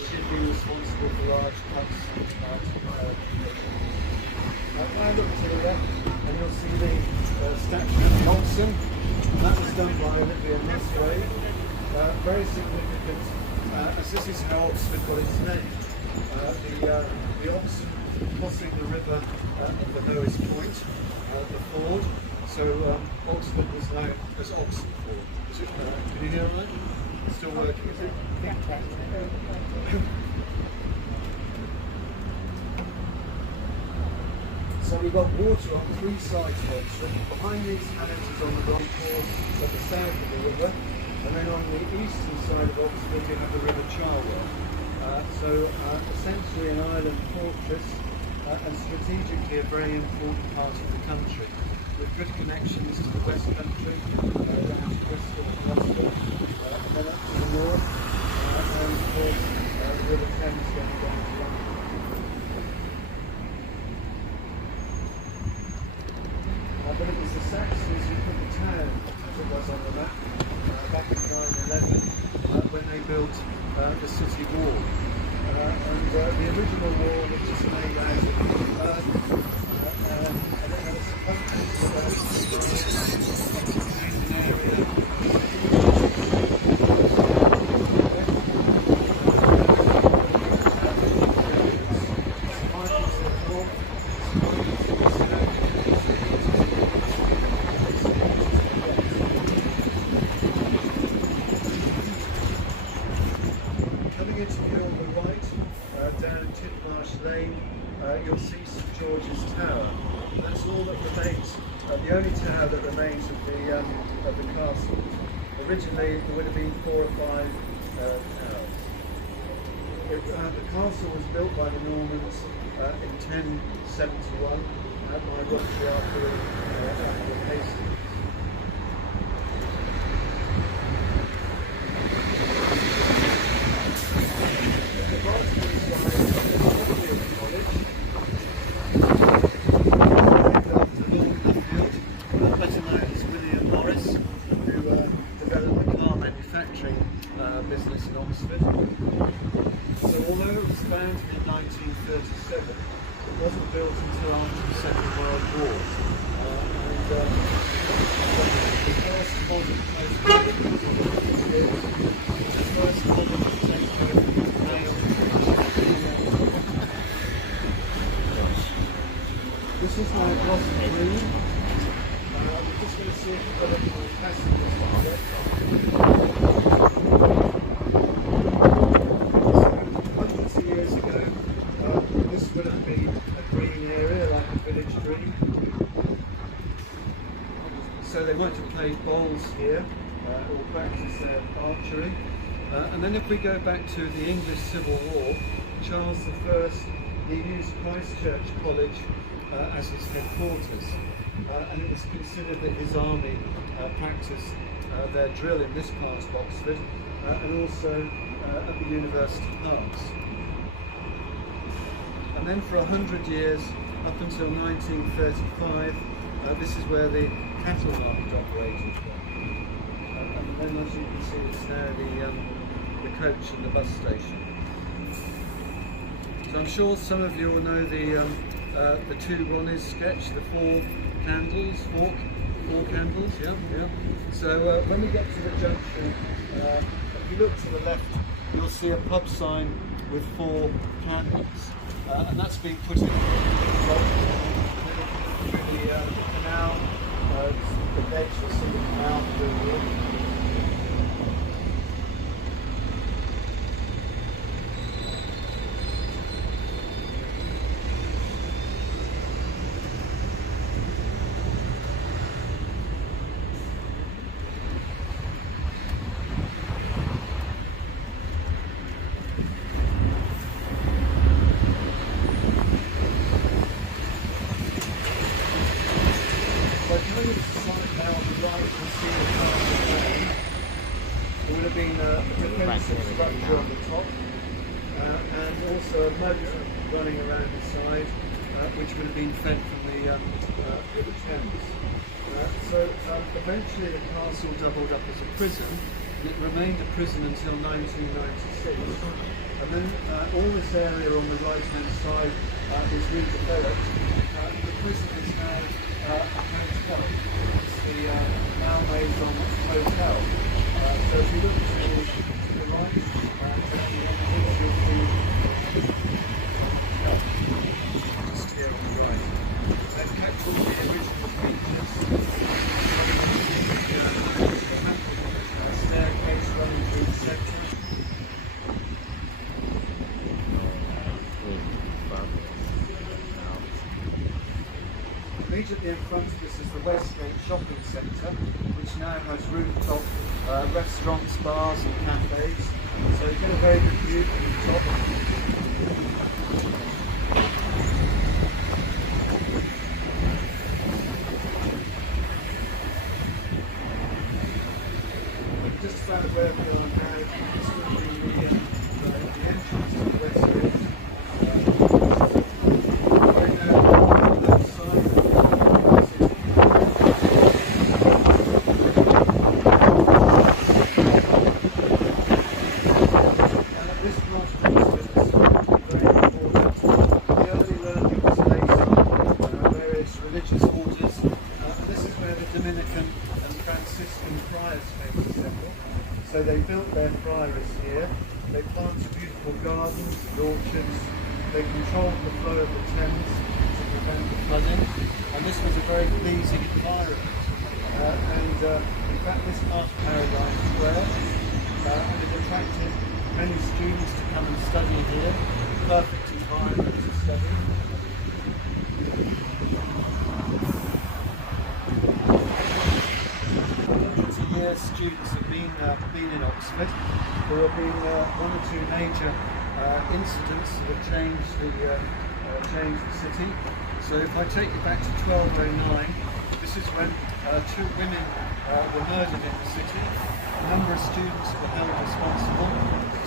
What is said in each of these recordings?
She'd be responsible for large cuts. I look to the left and you'll see the statue of the oxen. That was done by Olivia Musgrave. Very significant, as this is how Oxford got its name. The oxen crossing the river at the lowest point, the ford. So Oxford was known as Oxenford. Can you hear right? Still working, is it? So we've got water on three sides of Oxford. Behind these houses on the right course at the south of the river, and then on the eastern side of Oxford you have the River Cherwell. Essentially an island fortress and strategically a very important part of the country, with good connections to the West Country, down to Bristol and Glasgow, and then up to the north, and of course the River Thames going down to London. But it was the Saxons who put the town, as it was on the map, back in 911, when they built the city wall. And the original wall was just made out of earth, and it had a circumference of about 6 you'll see St George's Tower. That's all that remains, the only tower that remains of the castle. Originally there would have been 4 or 5 towers. The castle was built by the Normans in 1071 by Roger after Hastings. Business in Oxford. So although it was founded in 1937, it wasn't built until after the Second World War. The first modern This is my blossom green. We're just going to see if we've got any more passengers on it. Would have been a green area, like a village green. So they went to play bowls here, or practice their archery. And then if we go back to the English Civil War, Charles I, he used Christchurch College as his headquarters. And it was considered that his army practiced their drill in this part of Oxford, and also at the University Parks. And then for 100 years, up until 1935, this is where the cattle market operated from. And then, as you can see, it's now the coach and the bus station. So I'm sure some of you will know the two Ronnies sketch, the four candles, yeah. So when we get to the junction, if you look to the left, you'll see a pub sign with 4 candles. And that's being put in the canal, the beds will see the canal through here. There would have been a defensive structure on the top, and also a moat running around the side, which would have been fed from the River Thames. So eventually the castle doubled up as a prison, and it remained a prison until 1996, And then all this area on the right-hand side is redeveloped. The prison is now a hotel. It's the now Maison Hotel. So if you look to the right, down the entrance, you'll see just here on the right. They've kept all the original features. Staircase running through the centre. Immediately in front of this is the Westgate shopping centre, which now has rooftop restaurants, bars and cafes. So you get a very good view from the top. Just about where we are now, this would be the entrance to the Westgate. Right now, on the left side, this north is very important. The early learning was based on various religious orders, and this is where the Dominican and Franciscan friars came to settle. So they built their friaries here, they planted beautiful gardens and orchards, they controlled the flow of the Thames to prevent the flooding, and this was a very pleasing environment. In fact this part of Paradise Square, and it attracted many students to come and study here, perfect environment to study. Years students have been in Oxford. There have been one or two major incidents that have changed the city. So if I take you back to 1209, this is when two women were murdered in the city. A number of students were held responsible.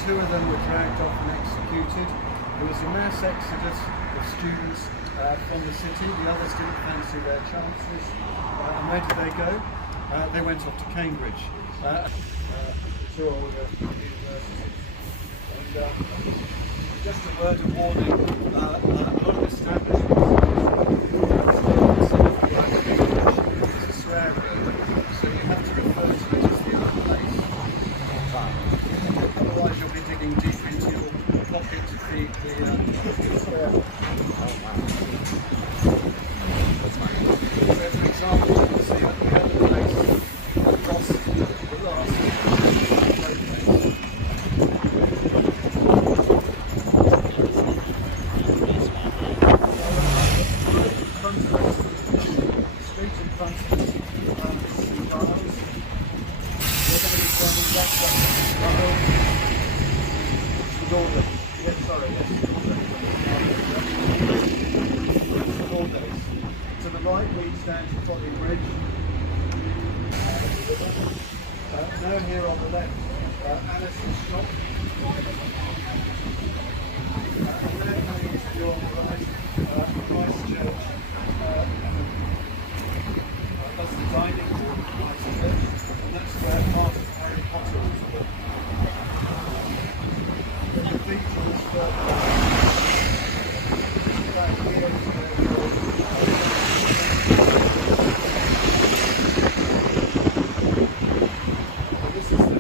Two of them were dragged off and executed. There was a mass exodus of students from the city. The others didn't fancy their chances. And where did they go? They went off to Cambridge, to all the universities. And just a word of warning, a lot of establishments is a swear word, so you have to refer to it as the other place. Otherwise you'll be digging deep into your pocket to feed the swear. So for example, you can see that we have a place across the last street in front of us, is Giles. Gordon. Yes, sorry, yes. Gordon. To the right leads down to Toddy Bridge. Now here on the left, Alice's shop. And then coming to your right, Christchurch. That's the dining hall of Christchurch, and that's where part of Harry Potter was built. The cathedral's back here is this is the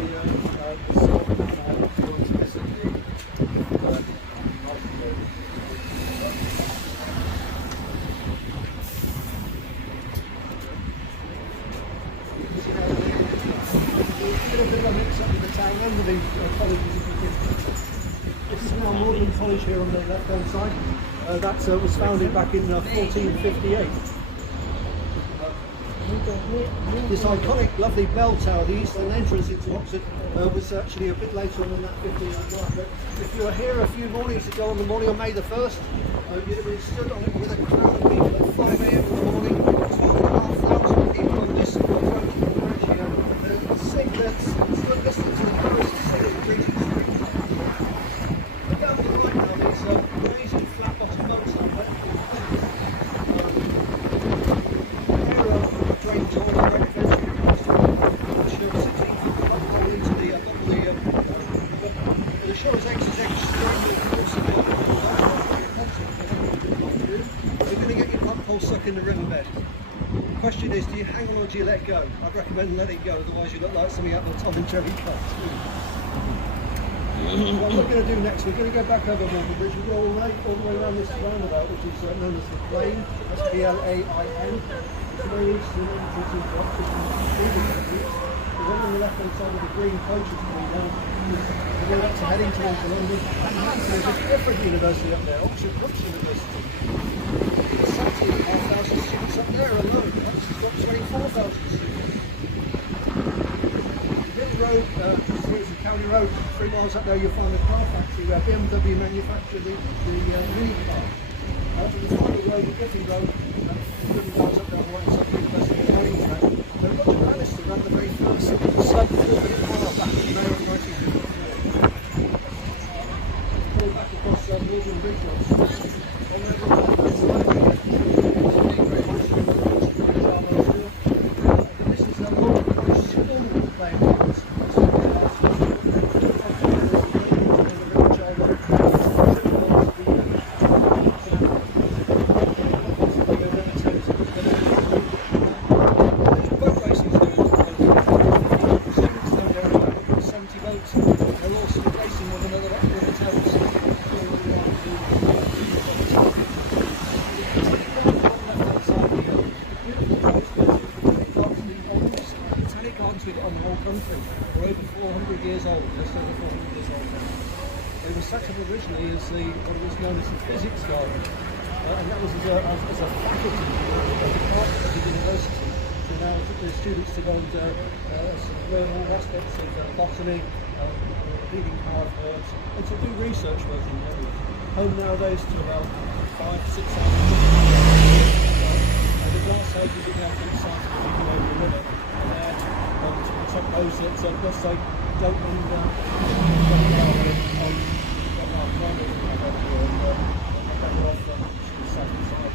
This is now Magdalen College here on the left-hand side. That was founded back in 1458. This iconic, lovely bell tower, the eastern entrance into Oxford, was actually a bit later on than that 1500. But if you were here a few mornings ago on the morning of May the 1st, you'd have been stood on it with a crowd of people at 5 AM in the morning, 12,500 people on this approaching the sing that's stood listening to the chorus singing Regent Street. But down to the right now, there's amazing flat bottom boats up there. Drains all the red fence across the Shore City, all into the Shores exit in the riverbed. The question is, do you hang on or do you let go? I'd recommend letting go, otherwise you look like something out of a Tom and Jerry cartoon. What we're going to do next, we're going to go back over Morgan Bridge. We'll go all the way around this roundabout, which is known as the Plain. That's P-L-A-I-N. It's a very interesting entrance into Oxford. The one on the left-hand side of the green coach is coming down. We're going to heading towards London. There's a different university up there, Oxford University. There's 17,500 students up there alone. Oxford's got 24,000 students. The road, just here's the county road, 3 miles up there you'll find a car factory where BMW manufacture the mini car. The final road, the Giffey Road, 3 miles up there on the right side of the University of Mining track. But Roger Bannister ran the very first slope 4-minute mile back in the May of 1954. Pulled back across Northern Bridge Road. This is a long school playing fields. On the whole country. We're over 400 years old, just over 400 years old. It was set up originally as what was known as the physics garden, and that was as a faculty, a department of the university. So now the students to go and learn all aspects of botany, reading hard herbs, and to do research work in the area. Home nowadays to about 5,000 to 6,000 and the glass houses are now to the site of the river. To protect those that unless they don't end up on our climbers and better off to the southern side.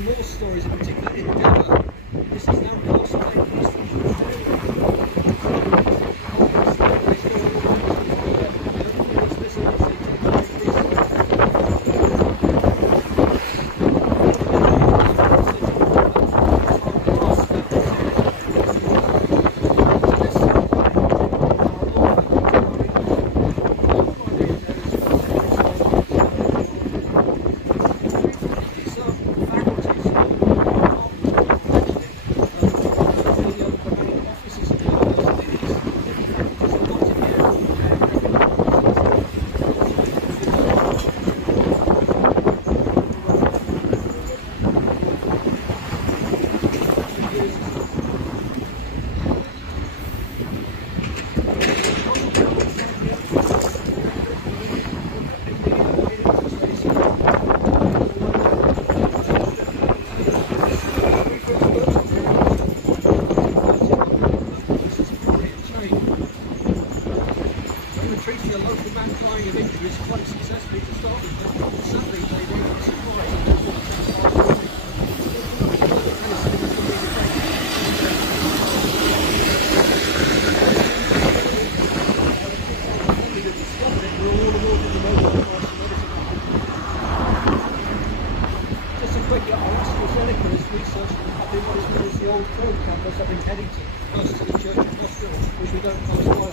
More stories in particular in Endeavour. This is now Rhodes Scholarship. victory is quite successfully to start with, but suddenly they were surprised and they thought just a quick AstraZeneca is research up in what is known as the old Ford campus up in Headington, close to the church and hospital, which we don't pass by.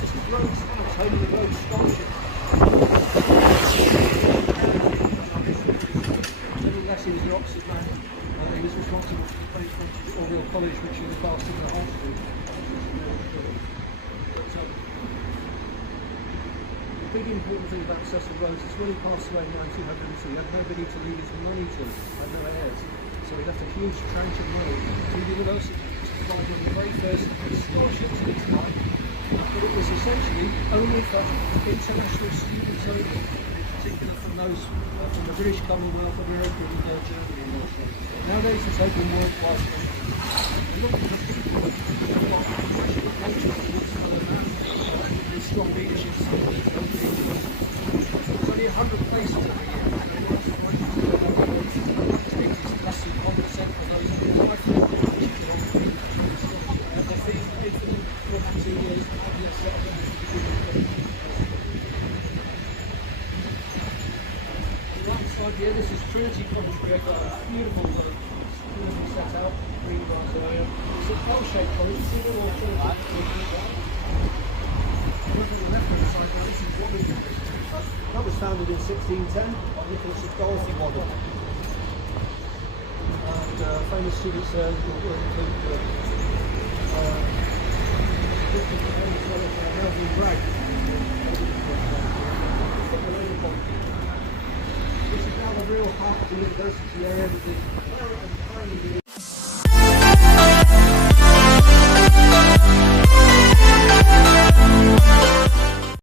This is Rhodes House, home of the Rhodes Scholarship. Studying lessons in Oxford man, he was responsible for the place at Oriel College, which he looked after the whole school. The big important thing about Cecil Rhodes is when he passed away in 1902, he had nobody to leave his money to, had no heirs. So he left a huge tranche of money to the university, which provided one of the very first scholarships of its time. But it was essentially only for international students only, in particular from those from the British Commonwealth, America and Germany and also. Nowadays it's open worldwide. And look at the people who have got passionate nature towards fellow man, with strong leadership skills. There's only 100 places every year. Less than 1% for those who are the fee for the 42 years less set side here, this is Trinity College. We've got a beautiful set out, green grass area. It's a bell-shaped college, it's in all Trinity. Look at the left hand side now, this is what we do. That was founded in 1610 by Nicholas of Dorothy Waddle. And famous students there will include Melvin Bragg. This is now the real heart of the university area with the